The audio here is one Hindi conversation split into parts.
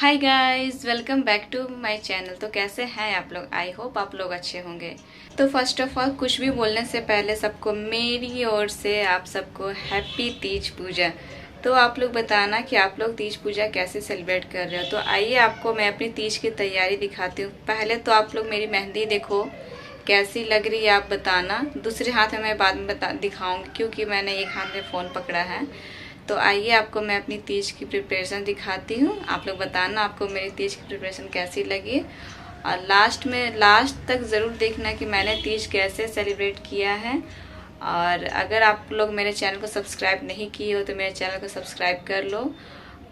Hi guys, welcome back to my channel. तो कैसे हैं आप लोग? आई होप आप लोग अच्छे होंगे। तो फर्स्ट ऑफ ऑल कुछ भी बोलने से पहले सबको मेरी ओर से आप सबको हैप्पी तीज पूजा। तो आप लोग बताना कि आप लोग तीज पूजा कैसे सेलिब्रेट कर रहे हो। तो आइए आपको मैं अपनी तीज की तैयारी दिखाती हूँ। पहले तो आप लोग मेरी मेहंदी देखो कैसी लग रही है, आप बताना। दूसरे हाथ में मैं बाद में दिखाऊंगी क्योंकि मैंने एक हाथ में फ़ोन पकड़ा है। तो आइए आपको मैं अपनी तीज की प्रिपरेशन दिखाती हूँ। आप लोग बताना आपको मेरी तीज की प्रिपरेशन कैसी लगी, और लास्ट तक ज़रूर देखना कि मैंने तीज कैसे सेलिब्रेट किया है। और अगर आप लोग मेरे चैनल को सब्सक्राइब नहीं किए हो तो मेरे चैनल को सब्सक्राइब कर लो।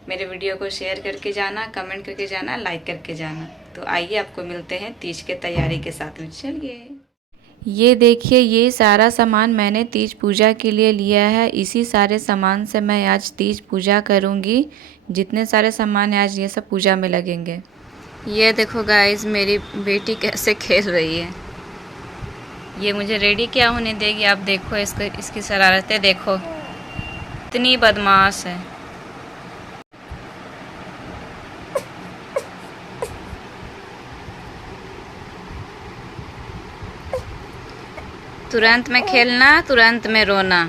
मेरे वीडियो को शेयर करके जाना, कमेंट करके जाना, लाइक करके जाना। तो आइए आपको मिलते हैं तीज के तैयारी के साथ में। चलिए, ये देखिए, ये सारा सामान मैंने तीज पूजा के लिए लिया है। इसी सारे सामान से मैं आज तीज पूजा करूँगी। जितने सारे सामान है आज ये सब पूजा में लगेंगे। ये देखो गाइस, मेरी बेटी कैसे खेल रही है। ये मुझे रेडी क्या होने देगी। आप देखो इसकी शरारतें देखो, इतनी बदमाश है। तुरंत में खेलना, तुरंत में रोना।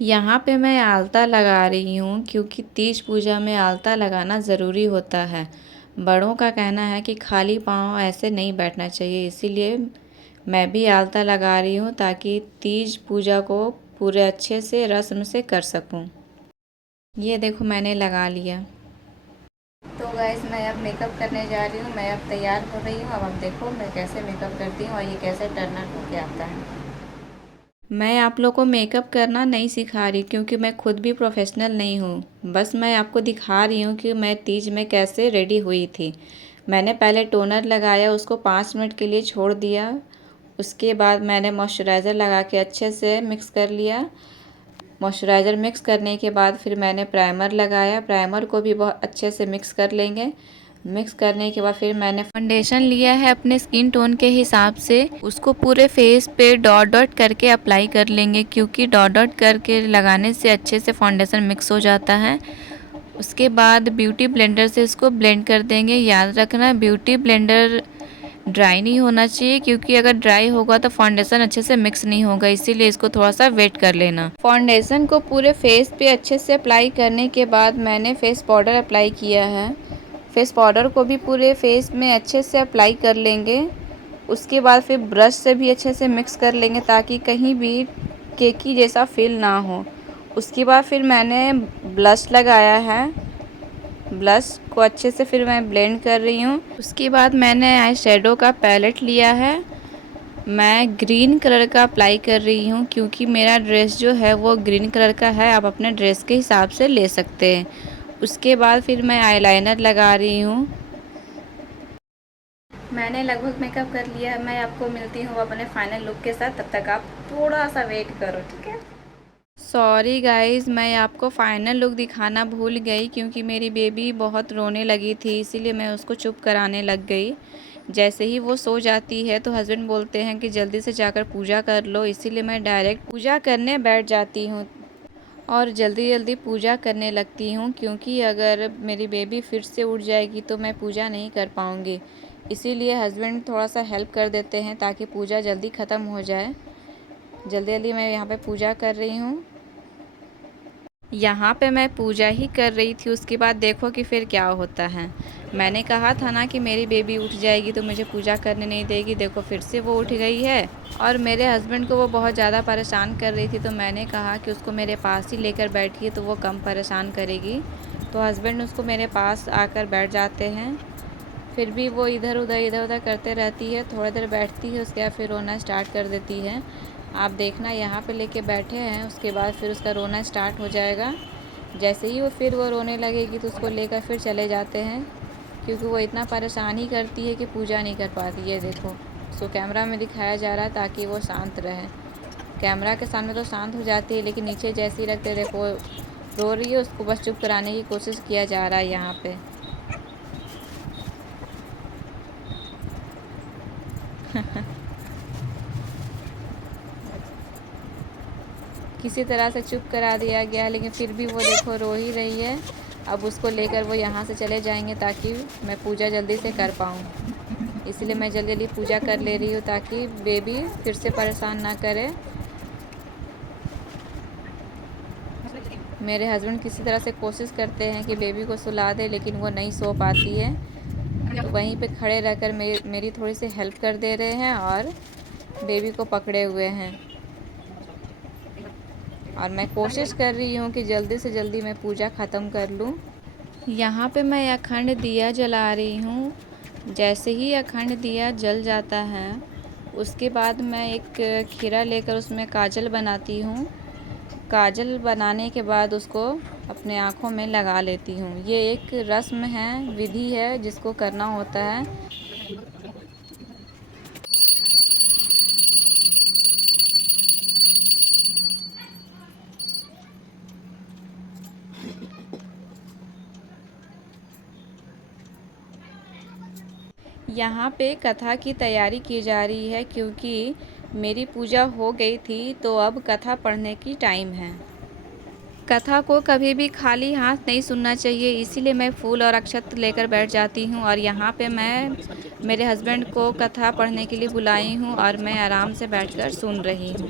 यहाँ पे मैं आलता लगा रही हूँ क्योंकि तीज पूजा में आलता लगाना ज़रूरी होता है। बड़ों का कहना है कि खाली पाँव ऐसे नहीं बैठना चाहिए, इसीलिए मैं भी आलता लगा रही हूँ ताकि तीज पूजा को पूरे अच्छे से रस्म से कर सकूँ। ये देखो मैंने लगा लिया। तो गाइस, मैं अब मेकअप करने जा रही हूँ। मैं अब तैयार हो रही हूँ। अब आप देखो मैं कैसे मेकअप करती हूँ और ये कैसे टर्न आउट होके आता है। मैं आप लोग को मेकअप करना नहीं सिखा रही क्योंकि मैं खुद भी प्रोफेशनल नहीं हूँ। बस मैं आपको दिखा रही हूँ कि मैं तीज में कैसे रेडी हुई थी। मैंने पहले टोनर लगाया, उसको 5 मिनट के लिए छोड़ दिया। उसके बाद मैंने मॉइस्चराइज़र लगा के अच्छे से मिक्स कर लिया। मॉइस्चराइज़र मिक्स करने के बाद फिर मैंने प्राइमर लगाया। प्राइमर को भी बहुत अच्छे से मिक्स कर लेंगे। मिक्स करने के बाद फिर मैंने फाउंडेशन लिया है अपने स्किन टोन के हिसाब से। उसको पूरे फेस पे डॉट डॉट करके अप्लाई कर लेंगे क्योंकि डॉट डॉट करके लगाने से अच्छे से फाउंडेशन मिक्स हो जाता है। उसके बाद ब्यूटी ब्लेंडर से इसको ब्लेंड कर देंगे। याद रखना ब्यूटी ब्लेंडर ड्राई नहीं होना चाहिए क्योंकि अगर ड्राई होगा तो फाउंडेशन अच्छे से मिक्स नहीं होगा, इसीलिए इसको थोड़ा सा वेट कर लेना। फाउंडेशन को पूरे फेस पे अच्छे से अप्लाई करने के बाद मैंने फेस पाउडर अप्लाई किया है। फेस पाउडर को भी पूरे फेस में अच्छे से अप्लाई कर लेंगे। उसके बाद फिर ब्रश से भी अच्छे से मिक्स कर लेंगे ताकि कहीं भी केकी जैसा फील ना हो। उसके बाद फिर मैंने ब्लश लगाया है। ब्लश को अच्छे से फिर मैं ब्लेंड कर रही हूँ। उसके बाद मैंने आई शेडो का पैलेट लिया है। मैं ग्रीन कलर का अप्लाई कर रही हूँ क्योंकि मेरा ड्रेस जो है वो ग्रीन कलर का है। आप अपने ड्रेस के हिसाब से ले सकते हैं। उसके बाद फिर मैं आईलाइनर लगा रही हूँ। मैंने लगभग मेकअप कर लिया है। मैं आपको मिलती हूँ अपने फाइनल लुक के साथ, तब तक आप थोड़ा सा वेट करो, ठीक है? सॉरी गाइज़, मैं आपको फ़ाइनल लुक दिखाना भूल गई क्योंकि मेरी बेबी बहुत रोने लगी थी, इसीलिए मैं उसको चुप कराने लग गई। जैसे ही वो सो जाती है तो हस्बैंड बोलते हैं कि जल्दी से जाकर पूजा कर लो, इसीलिए मैं डायरेक्ट पूजा करने बैठ जाती हूँ और जल्दी जल्दी पूजा करने लगती हूँ क्योंकि अगर मेरी बेबी फिर से उठ जाएगी तो मैं पूजा नहीं कर पाऊँगी। इसीलिए हस्बैंड थोड़ा सा हेल्प कर देते हैं ताकि पूजा जल्दी ख़त्म हो जाए। जल्दी जल्दी मैं यहाँ पे पूजा कर रही हूँ। यहाँ पे मैं पूजा ही कर रही थी, उसके बाद देखो कि फिर क्या होता है। मैंने कहा था ना कि मेरी बेबी उठ जाएगी तो मुझे पूजा करने नहीं देगी। देखो फिर से वो उठ गई है और मेरे हस्बैंड को वो बहुत ज़्यादा परेशान कर रही थी, तो मैंने कहा कि उसको मेरे पास ही लेकर बैठिए तो वो कम परेशान करेगी। तो हस्बैंड उसको मेरे पास आकर बैठ जाते हैं। फिर भी वो इधर उधर करते रहती है। थोड़ी देर बैठती है, उसके बाद फिर रोना स्टार्ट कर देती है। आप देखना यहाँ पे लेके बैठे हैं, उसके बाद फिर उसका रोना स्टार्ट हो जाएगा। जैसे ही वो रोने लगेगी तो उसको लेकर फिर चले जाते हैं क्योंकि वो इतना परेशान ही करती है कि पूजा नहीं कर पाती है। देखो उसको कैमरा में दिखाया जा रहा है ताकि वो शांत रहे। कैमरा के सामने तो शांत हो जाती है लेकिन नीचे जैसे ही रखते देखो रो रही है, उसको बस चुप कराने की कोशिश किया जा रहा है यहाँ पे। किसी तरह से चुप करा दिया गया, लेकिन फिर भी वो देखो रो ही रही है। अब उसको लेकर वो यहाँ से चले जाएंगे ताकि मैं पूजा जल्दी से कर पाऊँ। इसलिए मैं जल्दी जल्दी पूजा कर ले रही हूँ ताकि बेबी फिर से परेशान ना करे। मेरे हस्बैंड किसी तरह से कोशिश करते हैं कि बेबी को सुला दे, लेकिन वो नहीं सो पाती है। तो वहीं पे खड़े रहकर मेरी थोड़ी सी हेल्प कर दे रहे हैं और बेबी को पकड़े हुए हैं। और मैं कोशिश कर रही हूँ कि जल्दी से जल्दी मैं पूजा ख़त्म कर लूँ। यहाँ पे मैं अखंड दिया जला रही हूँ। जैसे ही अखंड दिया जल जाता है, उसके बाद मैं एक खीरा लेकर उसमें काजल बनाती हूँ। काजल बनाने के बाद उसको अपने आँखों में लगा लेती हूँ। ये एक रस्म है, विधि है जिसको करना होता है। यहाँ पे कथा की तैयारी की जा रही है क्योंकि मेरी पूजा हो गई थी, तो अब कथा पढ़ने की टाइम है। कथा को कभी भी खाली हाथ नहीं सुनना चाहिए, इसीलिए मैं फूल और अक्षत लेकर बैठ जाती हूँ। और यहाँ पे मैं मेरे हस्बैंड को कथा पढ़ने के लिए बुलाई हूँ और मैं आराम से बैठकर सुन रही हूँ।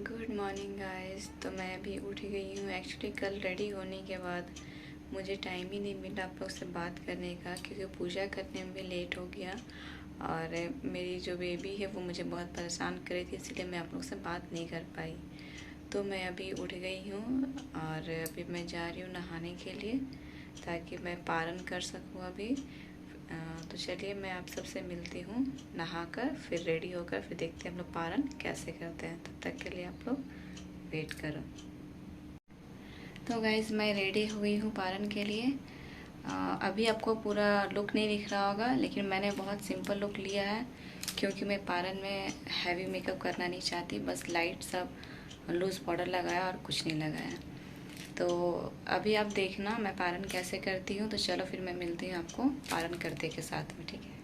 Good morning guys. तो मैं अभी उठ गई हूँ। एक्चुअली कल रेडी होने के बाद मुझे टाइम ही नहीं मिला आप लोग से बात करने का, क्योंकि पूजा करने में भी लेट हो गया और मेरी जो बेबी है वो मुझे बहुत परेशान कर रही थी, इसलिए मैं आप लोग से बात नहीं कर पाई। तो मैं अभी उठ गई हूँ और अभी मैं जा रही हूँ नहाने के लिए ताकि मैं पारण कर सकूँ अभी। तो चलिए मैं आप सबसे मिलती हूँ नहाकर, फिर रेडी होकर फिर देखते हैं हम लोग पारण कैसे करते हैं। तब तक के लिए आप लोग वेट करो। तो गाइस मैं रेडी हुई हूँ पारण के लिए। अभी आपको पूरा लुक नहीं दिख रहा होगा, लेकिन मैंने बहुत सिंपल लुक लिया है क्योंकि मैं पारण में हैवी मेकअप करना नहीं चाहती। बस लाइट सब लूज़ पाउडर लगाया और कुछ नहीं लगाया। तो अभी आप देखना मैं पारण कैसे करती हूँ। तो चलो फिर मैं मिलती हूँ आपको पारण करते के साथ में, ठीक है।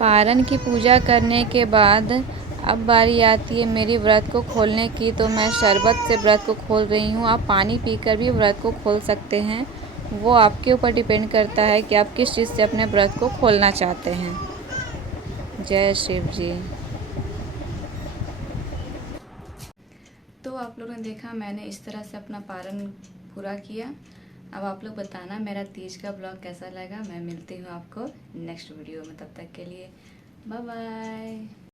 पारण की पूजा करने के बाद अब बारी आती है मेरी व्रत को खोलने की। तो मैं शरबत से व्रत को खोल रही हूँ। आप पानी पीकर भी व्रत को खोल सकते हैं, वो आपके ऊपर डिपेंड करता है कि आप किस चीज़ से अपने व्रत को खोलना चाहते हैं। जय शिव जी। तो आप लोगों ने देखा मैंने इस तरह से अपना पारण पूरा किया। अब आप लोग बताना मेरा तीज का ब्लॉग कैसा लगा। मैं मिलती हूँ आपको नेक्स्ट वीडियो में, तब तक के लिए बाय बाय।